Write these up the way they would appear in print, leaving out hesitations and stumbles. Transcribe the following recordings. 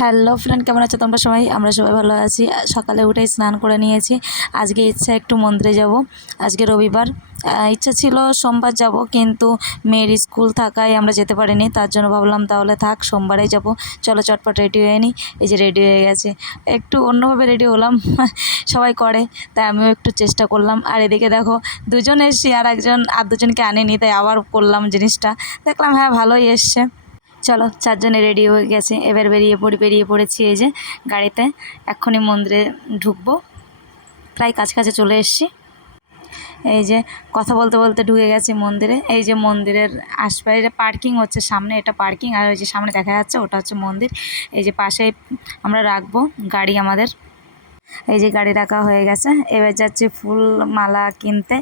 Hello friend, কেমন আছো তোমরা সবাই? আমরা সবাই ভালো আছি। সকালে উঠেই স্নান করে নিয়েছি। আজকে ইচ্ছা একটু মন্দিরে যাব। আজকে রবিবার। ইচ্ছা ছিল সোমবার যাব, কিন্তু মেয়ের স্কুল থাকায় আমরা যেতে পারিনি। তার জন্য ভাবলাম তাহলে থাক, সোমবারেই যাব। চলো চটপট রেডি হয়ে নিই। এই যে রেডি হয়ে গেছে, একটু অন্যভাবে রেডি হলাম। সবাই করে, তাই আমিও একটু চেষ্টা করলাম। আর এদিকে দেখো, দুজন এসছি আর দুজনকে আনিনি, তাই আবার করলাম জিনিসটা। দেখলাম হ্যাঁ ভালোই এসছে। চলো, চারজনে রেডি হয়ে গেছে, এবার বেরিয়ে পড়েছি এই যে গাড়িতে। এক্ষুনি মন্দিরে ঢুকবো, প্রায় কাছাকাছি চলে এসেছি। এই যে কথা বলতে বলতে ঢুকে গেছি মন্দিরে। এই যে মন্দিরের আশপাশে পার্কিং হচ্ছে, সামনে এটা পার্কিং, আর ওই যে সামনে দেখা যাচ্ছে ওটা হচ্ছে মন্দির। এই যে পাশে আমরা রাখবো গাড়ি আমাদের। এই যে গাড়ি রাখা হয়ে গেছে, এবার যাচ্ছি ফুল মালা কিনতে,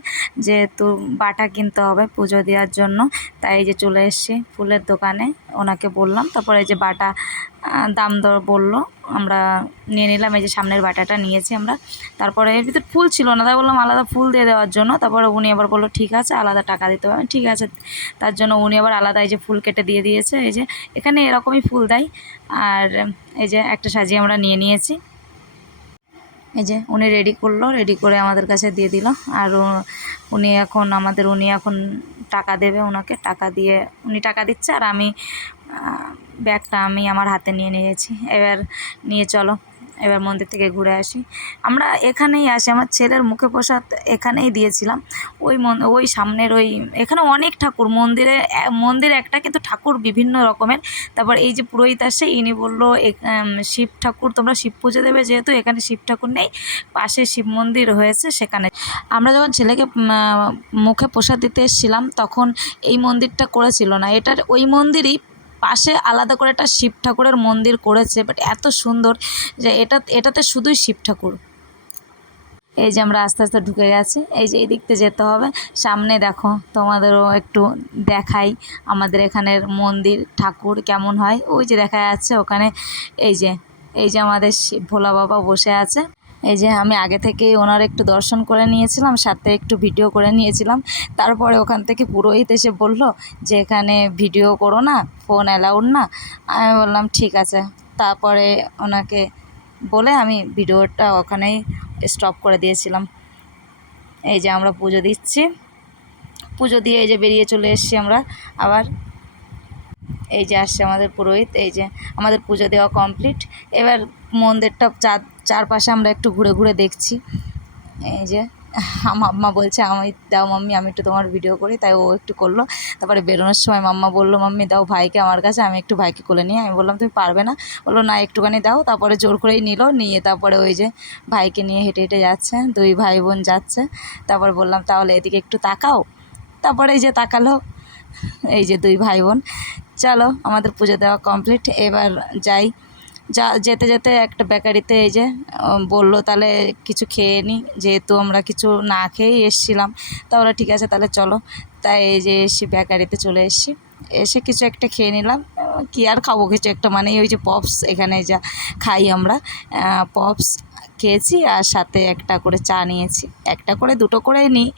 যেহেতু বাটা কিনতে হবে পুজো দেওয়ার জন্য। তাই এই যে চলে এসেছি ফুলের দোকানে, ওনাকে বললাম, তারপরে এই যে বাটা দাম দর বললো, আমরা নিয়ে নিলাম। এই যে সামনের বাটাটা নিয়েছি আমরা। তারপরে এর ভিতর ফুল ছিল না, তাই বললাম আলাদা ফুল দিয়ে দেওয়ার জন্য। তারপরে উনি আবার বললো ঠিক আছে, আলাদা টাকা দিতে হবে। ঠিক আছে, তার জন্য উনি আবার আলাদা এই যে ফুল কেটে দিয়ে দিয়েছে। এই যে এখানে এরকমই ফুল দেয়। আর এই যে একটা সাজিয়ে আমরা নিয়ে নিয়েছি। এই যে উনি রেডি করলো, রেডি করে আমাদের কাছে দিয়ে দিল। আর উনি এখন টাকা দেবে, ওনাকে টাকা দিয়ে উনি টাকা দিচ্ছে, আর আমি ব্যাগটা আমি আমার হাতে নিয়ে নিয়েছি। এবার নিয়ে চলো, এবার মন্দির থেকে ঘুরে আসি। আমরা এখানেই আসি, আমার ছেলের মুখে প্রসাদ এখানেই দিয়েছিলাম। ওই সামনের এখানে অনেক ঠাকুর মন্দিরে একটা, কিন্তু ঠাকুর বিভিন্ন রকমের। তারপর এই যে পুরোহিত আসে, ইনি বললো শিব ঠাকুর, তোমরা শিব পুজো দেবে, যেহেতু এখানে শিব ঠাকুর নেই, পাশে শিব মন্দির হয়েছে সেখানে। আমরা যখন ছেলেকে মুখে প্রসাদ দিতে এসেছিলাম, তখন এই মন্দিরটা করেছিল না, এটার ওই মন্দিরই পাশে আলাদা করে একটা শিব ঠাকুরের মন্দির করেছে। বাট এত সুন্দর যে এটাতে শুধুই শিব ঠাকুর। এই যে আমরা আস্তে আস্তে ঢুকে গেছি। এই যে এই দিকতে যেতে হবে। সামনে দেখো, তোমাদেরও একটু দেখাই আমাদের এখানের মন্দির ঠাকুর কেমন হয়। ওই যে দেখা যাচ্ছে ওখানে, এই যে আমাদের ভোলা বাবা বসে আছে। এই যে আমি আগে থেকেই ওনার একটু দর্শন করে নিয়েছিলাম, সাথে একটু ভিডিও করে নিয়েছিলাম। তারপরে ওখান থেকে পুরোহিত এসে বলল যে এখানে ভিডিও করো না, ফোন অ্যালাউড না। আমি বললাম ঠিক আছে। তারপরে ওনাকে বলে আমি ভিডিওটা ওখানেই স্টপ করে দিয়েছিলাম। এই যে আমরা পুজো দিচ্ছি, পুজো দিয়ে এই যে বেরিয়ে চলে এসেছি আমরা আবার। এই যে আসছে আমাদের পুরোহিত। এই যে আমাদের পুজো দেওয়া কমপ্লিট। এবার মন্দিরটা চারপাশে আমরা একটু ঘুরে ঘুরে দেখছি। এই যে মাম্মা বলছে আমি দাও মাম্মি, আমি একটু তোমার ভিডিও করি, তাই ও একটু করলো। তারপরে বেরোনোর সময় মাম্মা বললো মাম্মি দাও ভাইকে আমার কাছে, আমি একটু ভাইকে কোলে নিয়ে। আমি বললাম তুমি পারবে না, বললো না একটুখানি দাও। তারপরে জোর করেই নিয়ে তারপরে ওই যে ভাইকে নিয়ে হেঁটে হেঁটে যাচ্ছে, দুই ভাই বোন যাচ্ছে। তারপর বললাম তাহলে এদিকে একটু তাকাও। তারপরে এই যে তাকালো, এই যে দুই ভাই বোন। চলো, আমাদের পুজো দেওয়া কমপ্লিট, এবার যাই। যেতে যেতে একটা বেকারিতে এই যে বললো তাহলে কিছু খেয়ে নিই, যেহেতু আমরা কিছু না খেয়েই এসেছিলাম। তাহলে ঠিক আছে তাহলে চলো। তাই এই যে বেকারিতে চলে এসেছি, এসে কিছু একটা খেয়ে নিলাম। কি আর খাবো, কিছু একটা মানে ওই যে পপস, এখানে যা খাই আমরা, পপস খেয়েছি, আর সাথে একটা করে চা নিয়েছি। একটা করে দুটো করে নিই,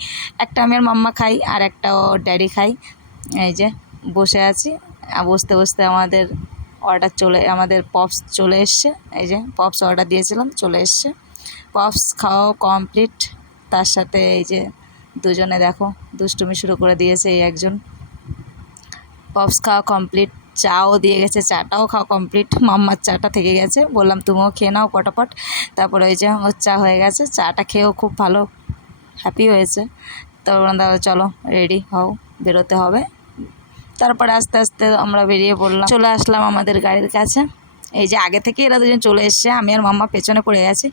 একটা আমি আর মাম্মা খাই, আর একটা ও ড্যাডি খাই। এই যে বসে আছি, বসতে বসতে আমাদের পপস চলে এসছে। এই যে পপস অর্ডার দিয়েছিলাম, চলে এসছে। পপস খাওয়া কমপ্লিট। তার সাথে এই যে দুজনে দেখো দুষ্টুমি শুরু করে দিয়েছে। এই একজন পপস খাওয়া কমপ্লিট, চাও দিয়ে গেছে, চাটাও খাওয়া কমপ্লিট। মাম্মার চাটা থেকে গেছে, বললাম তুমিও খেয়ে নাও পটাপট। তারপরে ওই যে ওর চা হয়ে গেছে, চাটা খেয়েও খুব ভালো হ্যাপি হয়েছে। তো চলো রেডি হও, বেরোতে হবে। তারপরে আস্তে আস্তে আমরা বেরিয়ে পড়লাম, চলে আসলাম আমাদের গাড়ির কাছে। এই যে আগে থেকে এরা দুজন চলে এসছে, আমি আর মাম্মা পেছনে পড়ে গেছি।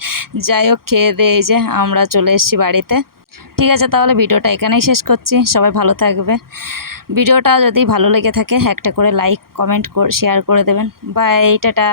যাই হোক, খেয়ে দিয়ে এই যে আমরা চলে এসেছি বাড়িতে। ঠিক আছে, তাহলে ভিডিওটা এখানেই শেষ করছি। সবাই ভালো থাকবে। ভিডিওটা যদি ভালো লেগে থাকে একটা করে লাইক কমেন্ট শেয়ার করে দেবেন। Bye, tata.